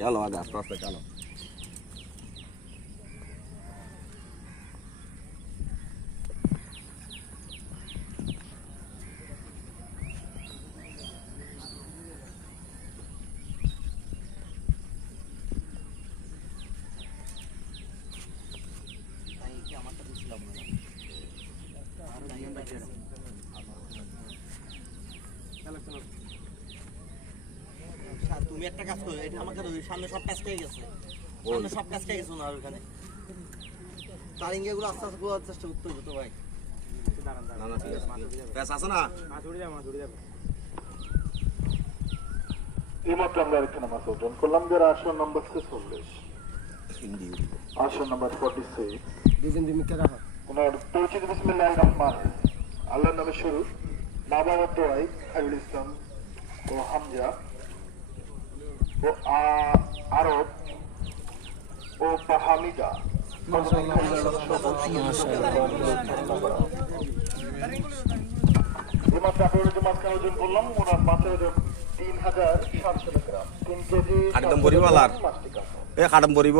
চলো আগে আস্তে আস্তে চলো। তুমি একটা কাজ করো, এটা আমাকে সামনে সব কাজ পেয়ে গেছে, সামনে সব কাজ পেয়ে গেছে না ওখানে তারিঙ্গে গুলো আস্তে আস্তে করার চেষ্টা করতে হবে তো ভাই। না না ঠিক আছে, ব্যাস আছে না মাছ উড়ে যাবে। এইমাত্র আমরা আরেকটা নামাজ অর্জন করলাম, যারা আসন নম্বর 46, আসন নম্বর 46, ওনার পরিচিত বিসমিল্লাহির রহমানির রহিম। আল্লাহর নামে শুরু। বাবা ও দোয়াই খায়রুল ইসলাম ও হামজা ও আরব ও হামিদা। এইমাত্র 18টি মাঝখানে ওজন করলাম, ওনার মাছের ওজন 3700 গ্রাম, 3 কেজি খাটম পরিব আলার, এ খাটম পরিব।